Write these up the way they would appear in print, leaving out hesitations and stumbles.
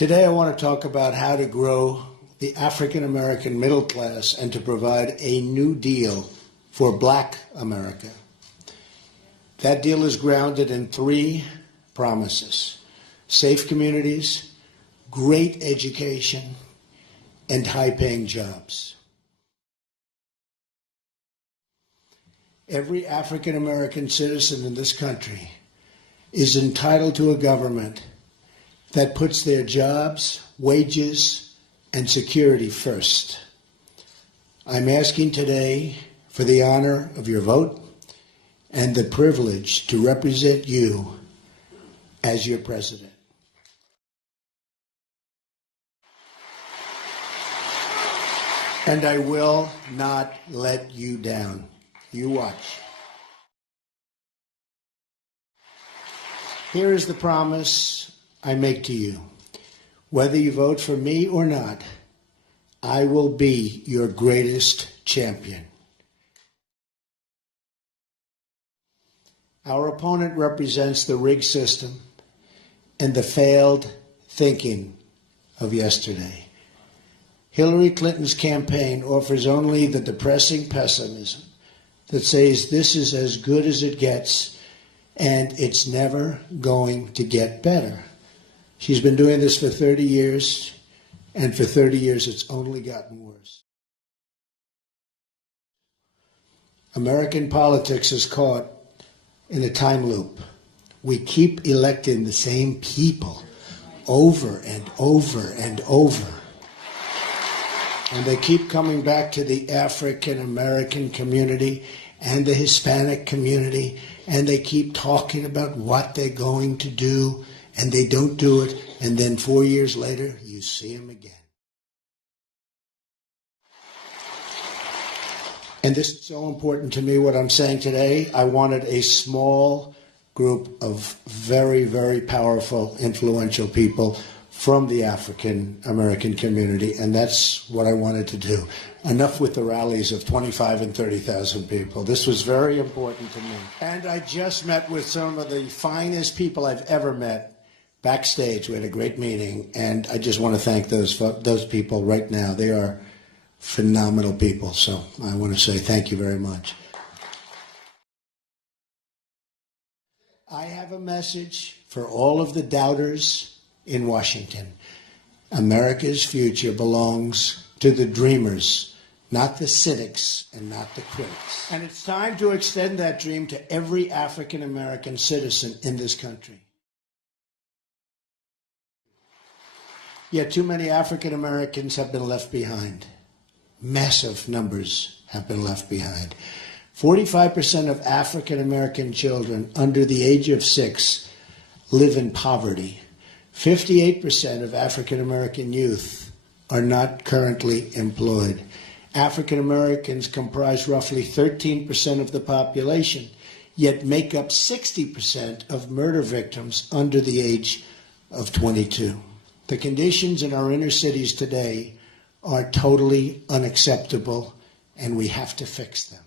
Today I want to talk about how to grow the African American middle class and to provide a new deal for Black America. That deal is grounded in three promises: safe communities, great education, and high-paying jobs. Every African American citizen in this country is entitled to a government that puts their jobs, wages, and security first. I'm asking today for the honor of your vote and the privilege to represent you as your president. And I will not let you down. You watch. Here is the promise I make to you. Whether you vote for me or not, I will be your greatest champion. Our opponent represents the rigged system and the failed thinking of yesterday. Hillary Clinton's campaign offers only the depressing pessimism that says this is as good as it gets and it's never going to get better. She's been doing this for 30 years, and for 30 years it's only gotten worse. American politics is caught in a time loop. We keep electing the same people over and over and over. And they keep coming back to the African American community and the Hispanic community, and they keep talking about what they're going to do, and they don't do it, and then 4 years later, you see them again. And this is so important to me, what I'm saying today. I wanted a small group of very, very powerful, influential people from the African American community, and that's what I wanted to do. Enough with the rallies of 25 and 30,000 people. This was very important to me. And I just met with some of the finest people I've ever met backstage. We had a great meeting, and I just want to thank those people right now. They are phenomenal people, so I want to say thank you very much. I have a message for all of the doubters in Washington. America's future belongs to the dreamers, not the cynics and not the critics. And it's time to extend that dream to every African American citizen in this country. Yet too many African Americans have been left behind. Massive numbers have been left behind. 45% of African American children under the age of 6 live in poverty. 58% of African American youth are not currently employed. African Americans comprise roughly 13% of the population, yet make up 60% of murder victims under the age of 22. The conditions in our inner cities today are totally unacceptable, and we have to fix them.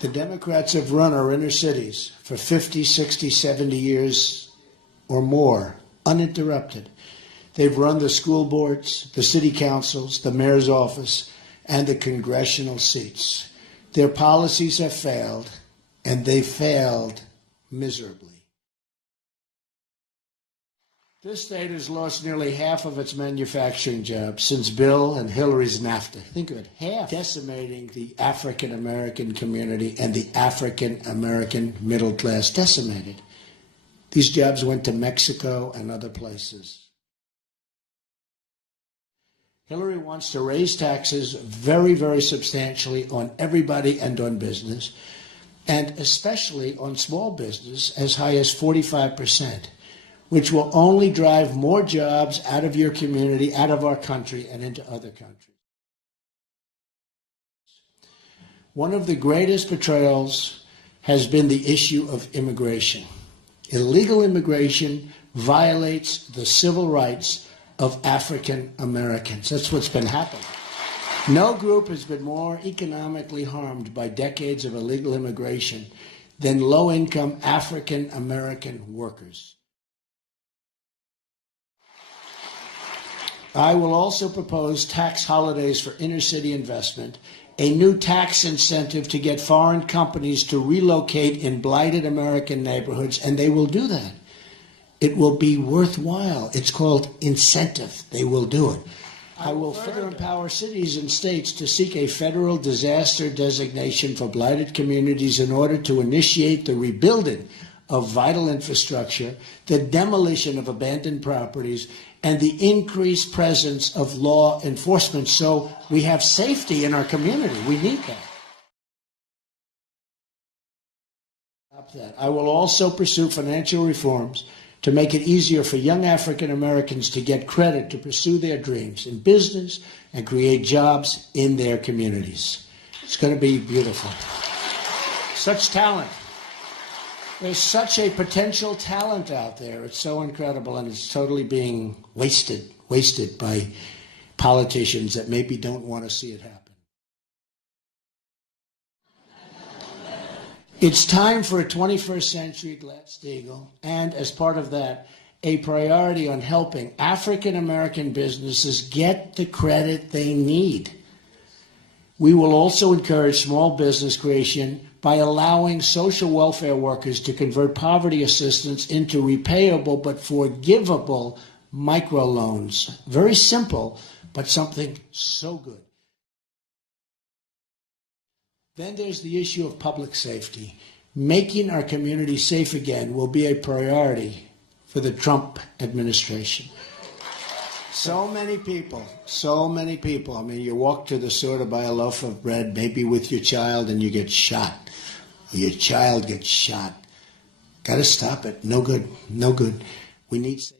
The Democrats have run our inner cities for 50, 60, 70 years or more, uninterrupted. They've run the school boards, the city councils, the mayor's office, and the congressional seats. Their policies have failed, and they failed miserably. This state has lost nearly half of its manufacturing jobs since Bill and Hillary's NAFTA. Think of it, half. Decimating the African American community and the African American middle class, decimated. These jobs went to Mexico and other places. Hillary wants to raise taxes very, very substantially on everybody and on business, and especially on small business, as high as 45%. Which will only drive more jobs out of your community, out of our country, and into other countries. One of the greatest betrayals has been the issue of immigration. Illegal immigration violates the civil rights of African Americans. That's what's been happening. No group has been more economically harmed by decades of illegal immigration than low-income African American workers. I will also propose tax holidays for inner-city investment, a new tax incentive to get foreign companies to relocate in blighted American neighborhoods, and they will do that. It will be worthwhile. It's called incentive. They will do it. I will further empower cities and states to seek a federal disaster designation for blighted communities in order to initiate the rebuilding of vital infrastructure, the demolition of abandoned properties, and the increased presence of law enforcement so we have safety in our community. We need that. I will also pursue financial reforms to make it easier for young African Americans to get credit to pursue their dreams in business and create jobs in their communities. It's going to be beautiful. Such talent. There's such a potential talent out there. It's so incredible, and it's totally being wasted by politicians that maybe don't want to see it happen. It's time for a 21st century Glass-Steagall, and as part of that, a priority on helping African American businesses get the credit they need. We will also encourage small business creation by allowing social welfare workers to convert poverty assistance into repayable but forgivable microloans. Very simple, but something so good. Then there's the issue of public safety. Making our community safe again will be a priority for the Trump administration. So many people. I mean, you walk to the store to buy a loaf of bread, maybe with your child, and you get shot. Or your child gets shot. Got to stop it. No good. We need safety.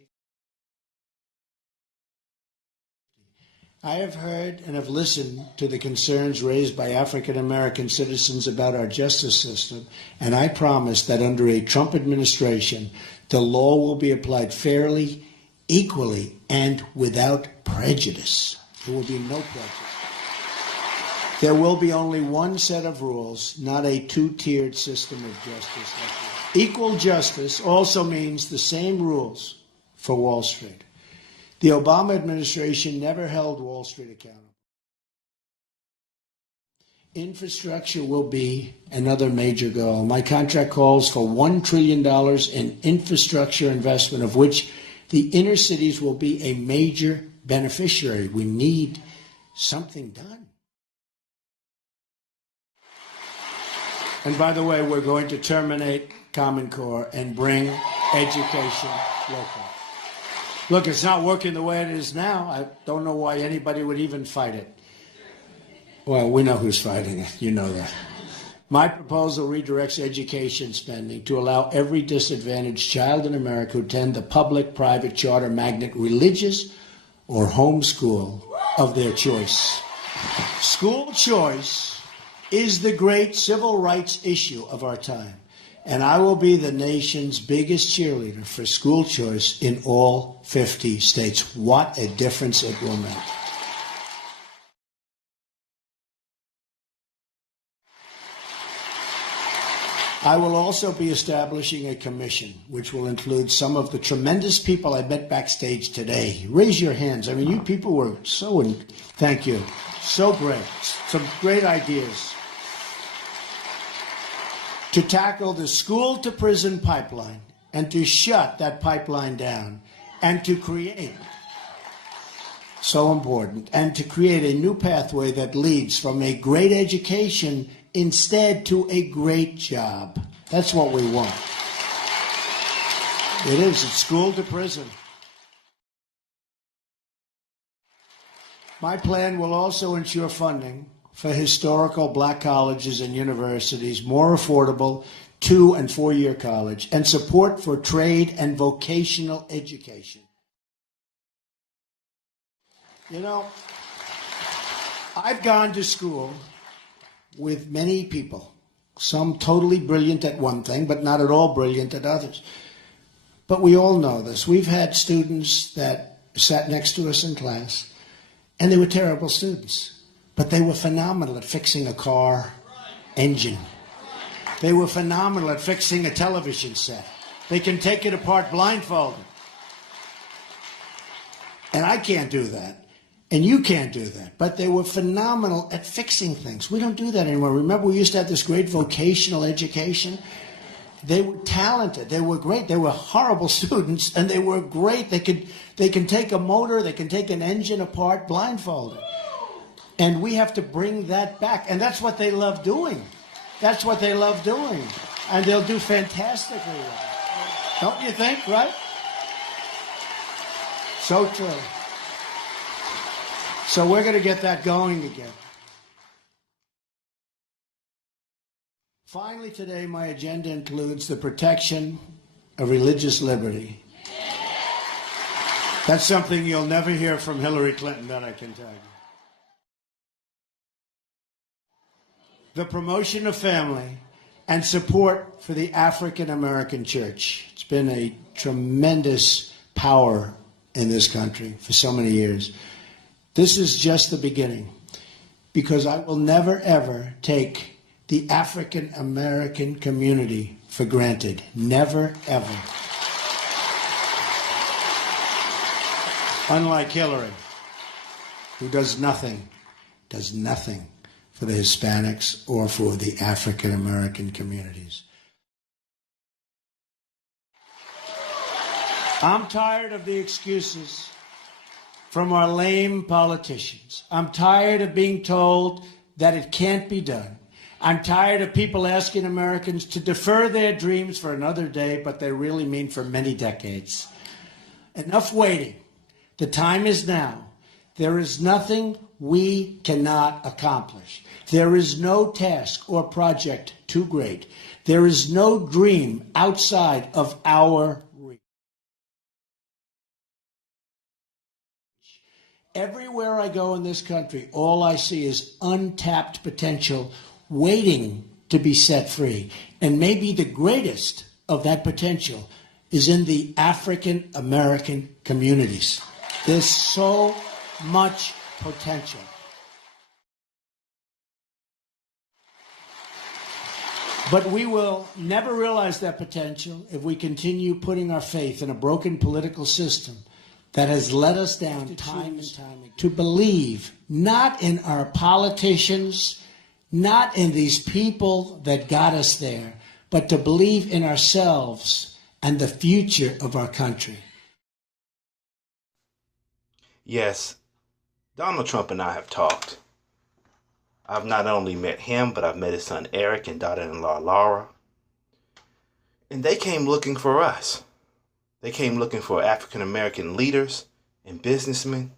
I have heard and have listened to the concerns raised by African American citizens about our justice system, and I promise that under a Trump administration, the law will be applied fairly, equally, and without prejudice. There will be no prejudice. There will be only one set of rules, not a two-tiered system of justice. Equal justice also means the same rules for Wall Street. The Obama administration never held Wall Street accountable. Infrastructure will be another major goal. My contract calls for $1 trillion in infrastructure investment, of which the inner cities will be a major beneficiary. We need something done. And by the way, we're going to terminate Common Core and bring education local. Look, it's not working the way it is now. I don't know why anybody would even fight it. Well, we know who's fighting it. You know that. My proposal redirects education spending to allow every disadvantaged child in America to attend the public, private, charter, magnet, religious, or home school of their choice. School choice is the great civil rights issue of our time. And I will be the nation's biggest cheerleader for school choice in all 50 states. What a difference it will make. I will also be establishing a commission, which will include some of the tremendous people I met backstage today. Raise your hands. I mean, you people were thank you. So great. Some great ideas. To tackle the school-to-prison pipeline and to shut that pipeline down and to create, so important, and to create a new pathway that leads from a great education instead to a great job. That's what we want. It is. It's school to prison. My plan will also ensure funding for historical black colleges and universities, more affordable 2- and 4-year college, and support for trade and vocational education. You know, I've gone to school with many people, some totally brilliant at one thing, but not at all brilliant at others. But we all know this. We've had students that sat next to us in class, and they were terrible students. But they were phenomenal at fixing a car engine. They were phenomenal at fixing a television set. They can take it apart blindfolded. And I can't do that. And you can't do that. But they were phenomenal at fixing things. We don't do that anymore. Remember, we used to have this great vocational education? They were talented. They were great. They were horrible students, and they were great. They can take a motor, they can take an engine apart blindfolded. And we have to bring that back. And that's what they love doing. That's what they love doing. And they'll do fantastically well. Don't you think, right? So true. So we're going to get that going again. Finally today, my agenda includes the protection of religious liberty. That's something you'll never hear from Hillary Clinton, that I can tell you. The promotion of family and support for the African American church. It's been a tremendous power in this country for so many years. This is just the beginning, because I will never, ever take the African American community for granted. Never, ever. Unlike Hillary, who does nothing for the Hispanics or for the African American communities. I'm tired of the excuses from our lame politicians. I'm tired of being told that it can't be done. I'm tired of people asking Americans to defer their dreams for another day, but they really mean for many decades. Enough waiting. The time is now. There is nothing we cannot accomplish. There is no task or project too great. There is no dream outside of our reach. Everywhere I go in this country, all I see is untapped potential waiting to be set free. And maybe the greatest of that potential is in the African American communities. There's so much potential. But we will never realize that potential if we continue putting our faith in a broken political system that has let us down time and time again. To believe not in our politicians, not in these people that got us there, but to believe in ourselves and the future of our country. Yes, Donald Trump and I have talked. I've not only met him, but I've met his son Eric and daughter-in-law Laura. And they came looking for us. They came looking for African-American leaders and businessmen,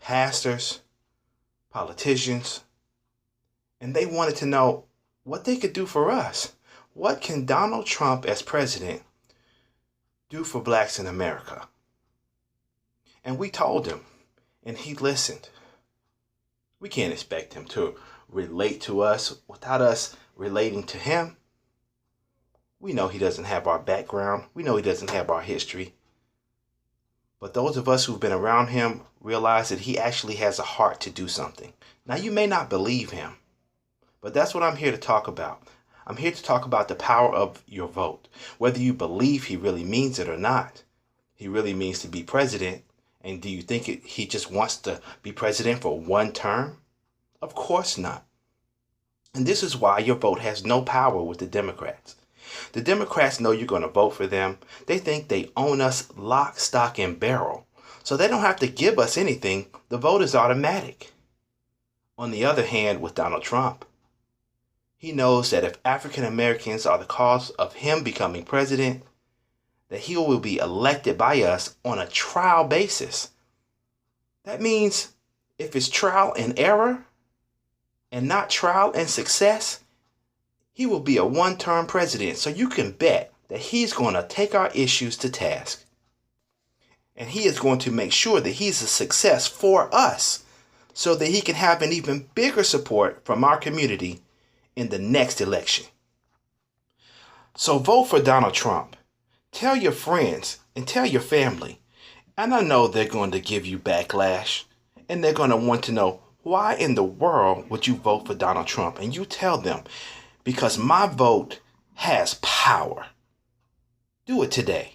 pastors, politicians. And they wanted to know what they could do for us. What can Donald Trump as president do for blacks in America? And we told him, and he listened. We can't expect him to relate to us without us relating to him. We know he doesn't have our background. We know he doesn't have our history. But those of us who've been around him realize that he actually has a heart to do something. Now, you may not believe him, but that's what I'm here to talk about. I'm here to talk about the power of your vote. Whether you believe he really means it or not, he really means to be president. And do you think he just wants to be president for one term? Of course not. And this is why your vote has no power with the Democrats. The Democrats know you're going to vote for them. They think they own us lock, stock, and barrel. So they don't have to give us anything. The vote is automatic. On the other hand, with Donald Trump, he knows that if African Americans are the cause of him becoming president, that he will be elected by us on a trial basis. That means if it's trial and error and not trial and success, he will be a one-term president. So you can bet that he's going to take our issues to task. And he is going to make sure that he's a success for us so that he can have an even bigger support from our community in the next election. So vote for Donald Trump. Tell your friends and tell your family. And I know they're going to give you backlash. And they're going to want to know, why in the world would you vote for Donald Trump? And you tell them, because my vote has power. Do it today.